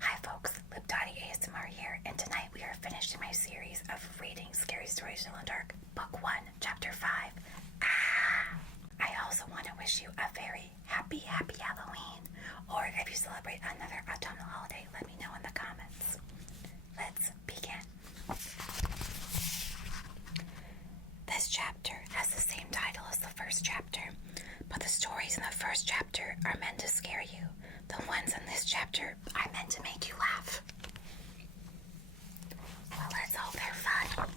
Hi folks, Lipdotty ASMR here, and tonight we are finishing my series of reading Scary Stories in the Dark, Book 1, Chapter 5. I also want to wish you a very happy Halloween, or if you celebrate another autumnal holiday, let me know in the comments. Let's begin. This chapter has the same title as the first chapter, but the stories in the first chapter are meant to scare you. The ones in this chapter are meant to make you laugh. Well, let's hope they're fun.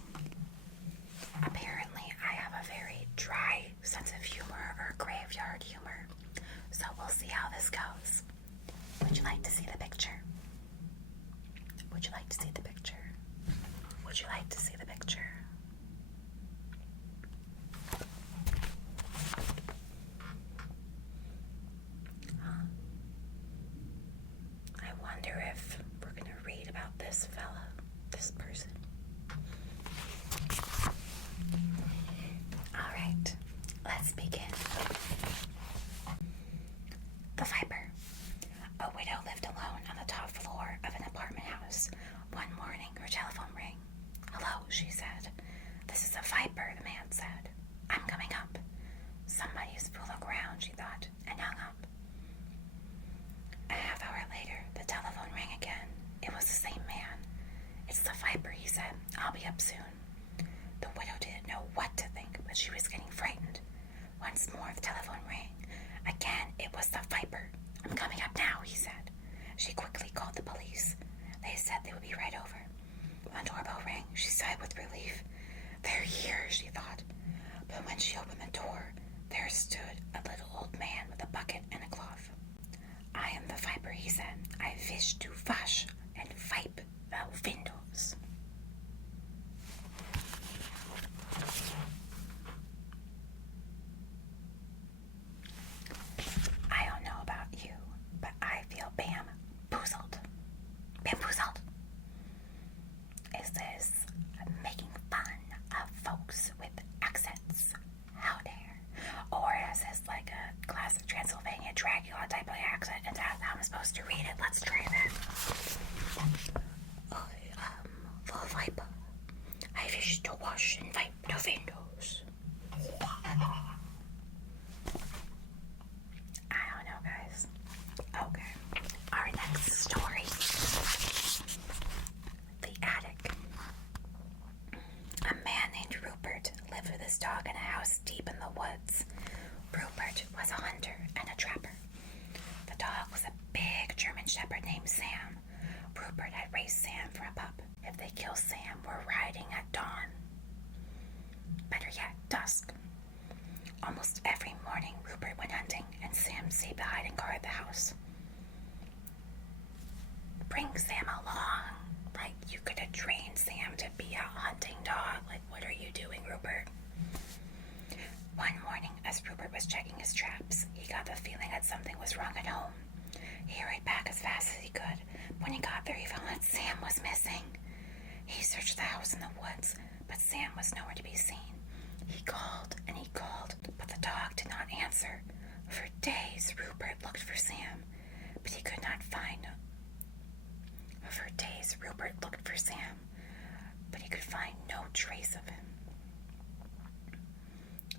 Apparently, I have a very dry sense of humor, or graveyard humor, so we'll see how this goes. Would you like to see the picture? Would you like to see the picture? Would you like to see the picture? I wonder if we're going to read about this fella, this person. Alright, let's begin. The Viper. A widow lived alone on the top floor of an apartment house. One morning, her telephone rang. "Hello," she said. "This is a Viper," the man said. "I'm coming up." Somebody's fooling around, she thought, and hung up. A half hour later, the telephone rang again. It was the same man. "It's the Viper," he said. "I'll be up soon." The widow didn't know what to think, but she was getting frightened. Once more the telephone rang. Again, it was the Viper. "I'm coming up now," he said. She quickly called the police. They said they would be right over. When the doorbell rang, she sighed with relief. "They're here," she thought. But when she opened the door, there stood a little old man with a bucket and a cloth. "I am the Viper," he said. "I wish to wash and wipe the windows." I don't know about you, but I feel bamboozled. Bamboozled. Is this making fun of folks with accents out there? Or is this like a classic Transylvania Dracula type of accent, and that's how I'm supposed to read it? Let's try that. "I am the Viper. I wish to wash and wipe the windows." I don't know, guys. Okay. Our next story. The Attic. A man named Rupert lived with his dog in a house deep in the woods. Rupert was a hunter and a trapper. The dog was a big German shepherd named Sam. Rupert had raised Sam for a pup. If they kill Sam, we're riding at dawn. Better yet, dusk. Almost every morning, Rupert went hunting, and Sam stayed behind and guarded the house. Bring Sam along. Like, you could have trained Sam to be a hunting dog. Like, what are you doing, Rupert? One morning, as Rupert was checking his traps, he got the feeling that something was wrong at home. He hurried back as fast as he could. When he got there, he found that Sam was missing. He searched the house in the woods, but Sam was nowhere to be seen. He called and he called, but the dog did not answer. For days, Rupert looked for Sam, but he could not find him. For days, Rupert looked for Sam, but he could find no trace of him.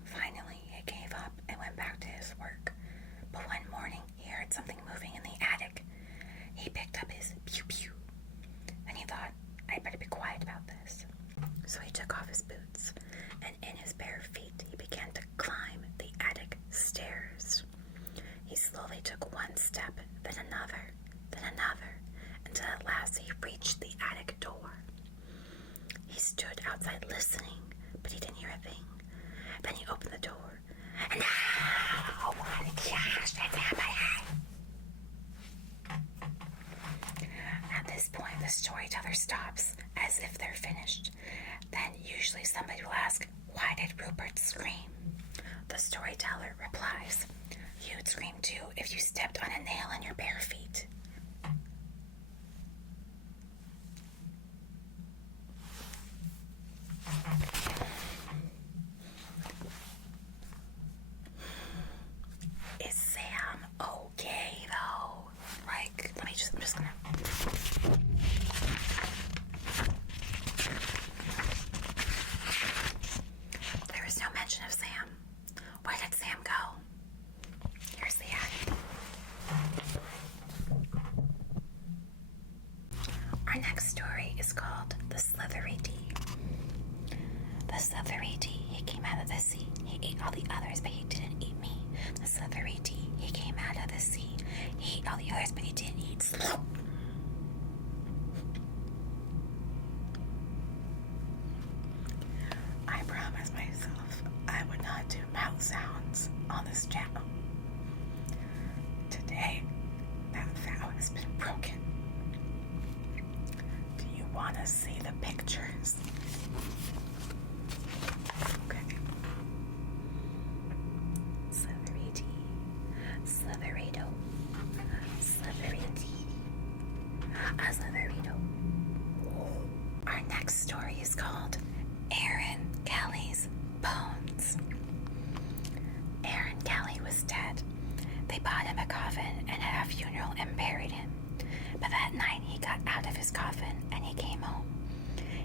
Finally, he gave up and went back to his work. But one morning, he heard something moving in the attic. He picked up his pew-pew. Then he thought, "I'd better be quiet about this." So he took off his boots, and in his bare feet, he began to climb the attic stairs. He slowly took one step, then another, until at last he reached the attic door. He stood outside listening, but he didn't hear a thing. Then he opened the door, and oh my gosh, it's at my head. At this point, the storyteller stops, as if they're finished. Then usually somebody will ask, "Why did Rupert scream?" The storyteller replies, "You'd scream too if you stepped on a nail in your bare feet." Is Sam okay though? Like, I'm just gonna vow. Today, that vow has been broken. Do you want to see the pictures? Okay. Slithery-Dee, Slithery-Do, Slithery-Dee, a Slithery-Do. Our next story is called Aaron Kelly's Bones. Aaron Kelly was dead. They bought him a coffin and had a funeral and buried him. But that night he got out of his coffin and he came home.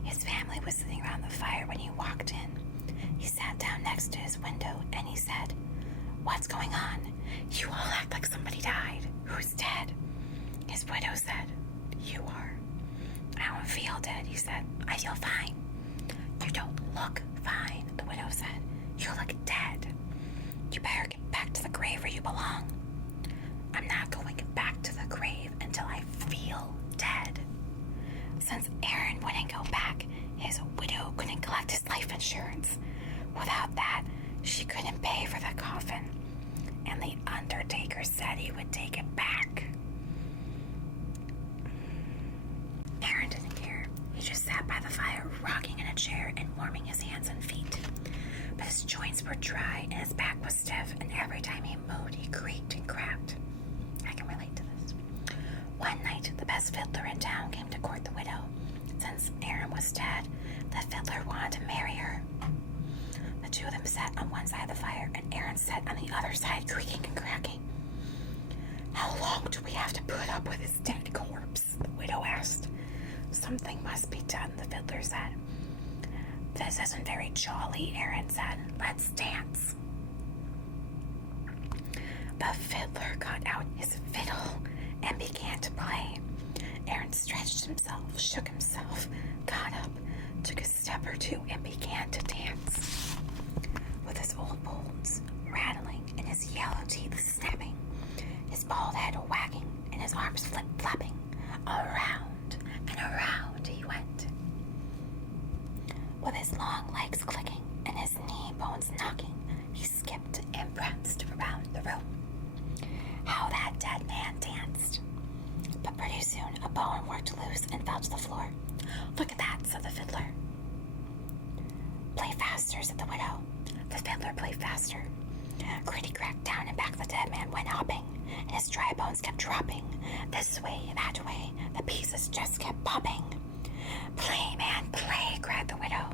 His family was sitting around the fire when he walked in. He sat down next to his window and he said, "What's going on? You all act like somebody died. Who's dead?" His widow said, "You are." "I don't feel dead," he said. "I feel fine." "You don't look fine," the widow said. "You look dead. You better get back to the grave where you belong." "I'm not going back to the grave until I feel dead." Since Aaron wouldn't go back, his widow couldn't collect his life insurance. Without that, she couldn't pay for the coffin. And the undertaker said he would take it back. Aaron didn't care. He just sat by the fire, rocking in a chair and warming his hands and feet. But his joints were dry and his back was stiff, and every time he moved, he creaked and cracked. I can relate to this. One night, the best fiddler in town came to court the widow. Since Aaron was dead, the fiddler wanted to marry her. The two of them sat on one side of the fire, and Aaron sat on the other side, creaking and cracking. "How long do we have to put up with his dead corpse?" the widow asked. "Something must be done," the fiddler said. "This isn't very jolly," Aaron said. "Let's dance." The fiddler got out his fiddle and began to play. Aaron stretched himself, shook himself, got up, took a step or two, and began to dance. With his old bones rattling and his yellow teeth snapping, his bald head wagging and his arms flip-flopping, around and around he went. With his long legs clicking and his knee bones knocking, he skipped and pranced around the room. How that dead man danced! But pretty soon a bone worked loose and fell to the floor. "Look at that," said the fiddler. "Play faster," said the widow. The fiddler played faster. Gritty cracked down and back the dead man went hopping, and his dry bones kept dropping. This way, that way, the pieces just kept popping. "Play, man, play," cried the widow.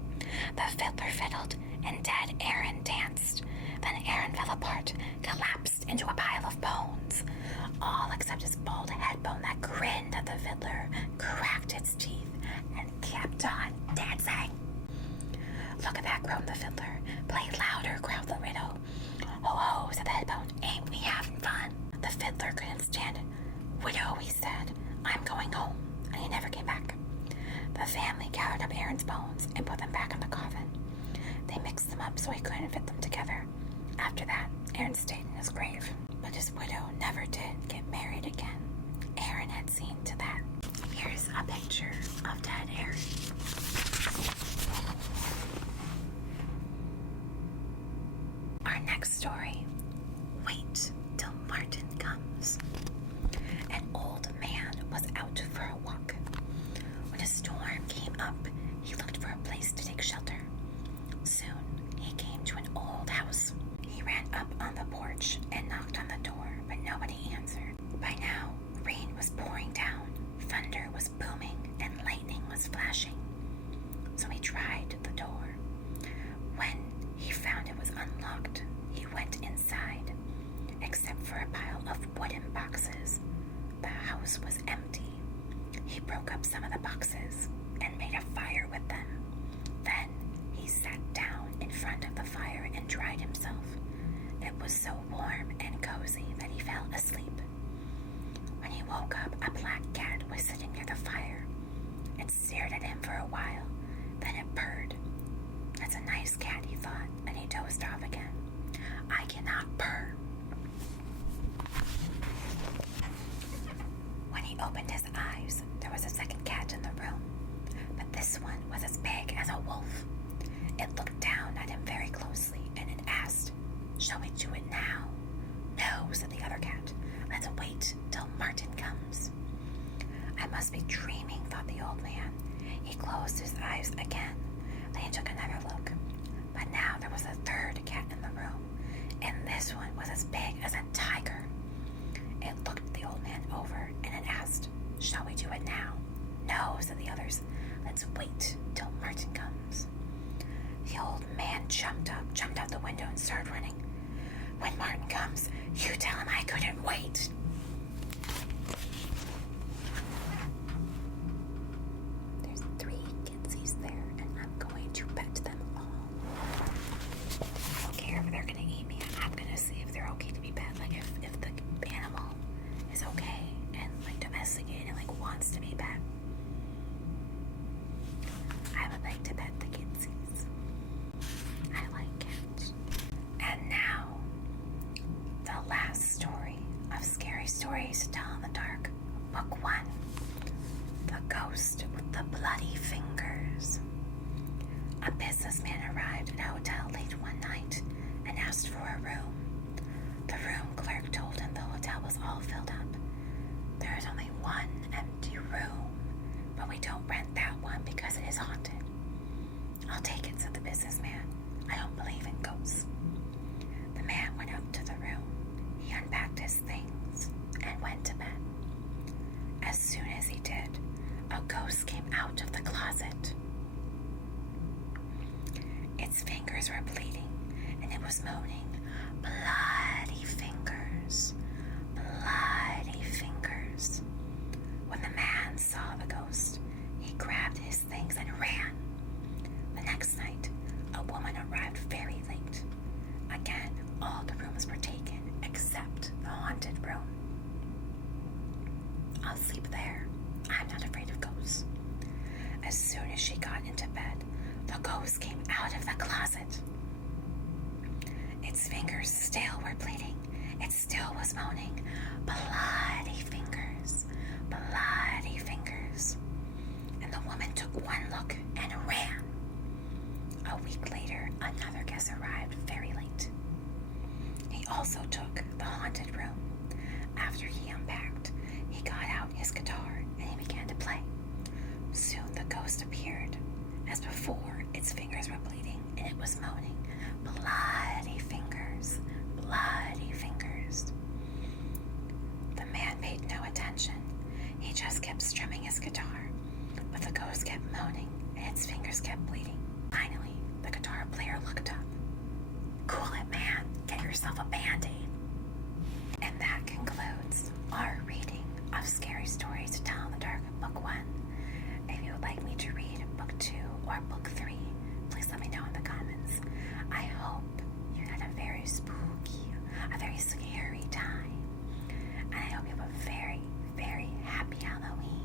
The fiddler fiddled, and dead Aaron danced. Then Aaron fell apart, collapsed into a pile of bones. All except his bald head bone that grinned at the fiddler, cracked its teeth, and kept on dancing. "Look at that," groaned the fiddler. "Play louder," growled the widow. "Oh, oh," said the head bone. "Ain't we having fun?" The fiddler couldn't stand it. "Widow," he said, "I'm going home," and he never came back. The family gathered up Aaron's bones and put them back in the coffin. They mixed them up so he couldn't fit them together. After that, Aaron stayed in his grave. But his widow never did get married again. Aaron had seen to that. Here's a picture of dead Aaron. Our next story. Wait till Martin comes. An old man was out for a walk. When a storm came up, he looked for a place to take shelter. Soon, he came to an old house. He ran up on the porch and knocked on the door, but nobody answered. By now, rain was pouring down, thunder was booming, and lightning was flashing. So he tried the door. When he found it was unlocked, he went inside. Except for a pile of wooden boxes, the house was empty. He broke up some of the boxes and made a fire with them. Then he sat down in front of the fire and dried himself. It was so warm and cozy that he fell asleep. When he woke up, a black cat was sitting near the fire. It stared at him for a while, then it purred. "That's a nice cat," he thought, and he dozed off again. "I cannot purr." When he opened his eyes, there was a second cat in the room, but this one was as big as a wolf. It looked down at him very closely, and it asked, "Shall we do it now Martin comes. I must be dreaming, thought the old man. He closed his eyes again. Then he took another look. But now there was a third cat in the room, and this one was as big as a tiger. It looked the old man over, and it asked, "Shall we do it now?" "No," said the others. "Let's wait till Martin comes." The old man jumped out the window and started running. "When Martin comes, you tell him I couldn't wait." There's 3 kitsies there, and I'm going to pet them all. I don't care if they're going to eat me. I'm going to see if they're okay to be pet. Like if the animal is okay and like domesticated and like wants to be pet. I would like to pet the kitsies. I like cats. And now, the last story of Scary Stories to Tell in the Dark, Book 1, The Ghost with the Bloody Fingers. A businessman arrived at a hotel late one night and asked for a room. The room clerk told him the hotel was all filled up. There is only one empty room, but we don't rent that one because it is haunted. "I'll take it," said the businessman. "I don't believe in ghosts." The man went up to the room. He unpacked his things and went to bed. As soon as he did, a ghost came out of the closet. Its fingers were bleeding, and it was moaning, "Bloody fingers, bloody fingers." When the man saw the ghost, he grabbed his things and ran. The next night, a woman arrived very late. Again, all the rooms were taken except the haunted room. "I'll sleep there. I'm not afraid of ghosts." As soon as she got into bed, the ghost came out of the closet. Its fingers still were bleeding. It still was moaning, "Bloody fingers, bloody fingers." And the woman took one look and ran. A week later, another guest arrived very late. He also took the haunted room. After he unpacked, he got out his guitar and he began to play. Soon the ghost appeared. As before, its fingers were bleeding and it was moaning, "Bloody fingers, bloody fingers." The man paid no attention. He just kept strumming his guitar, but the ghost kept moaning and its fingers kept bleeding. Finally, the guitar player looked up. "Cool it, man. Get yourself a Band-Aid." And that concludes our reading of Scary Stories to Tell in the Dark, Book 1. If you would like me to read Book 2 or Book 3, please let me know in the comments. I hope you had a very spooky, a very scary time. And I hope you have a very, very happy Halloween.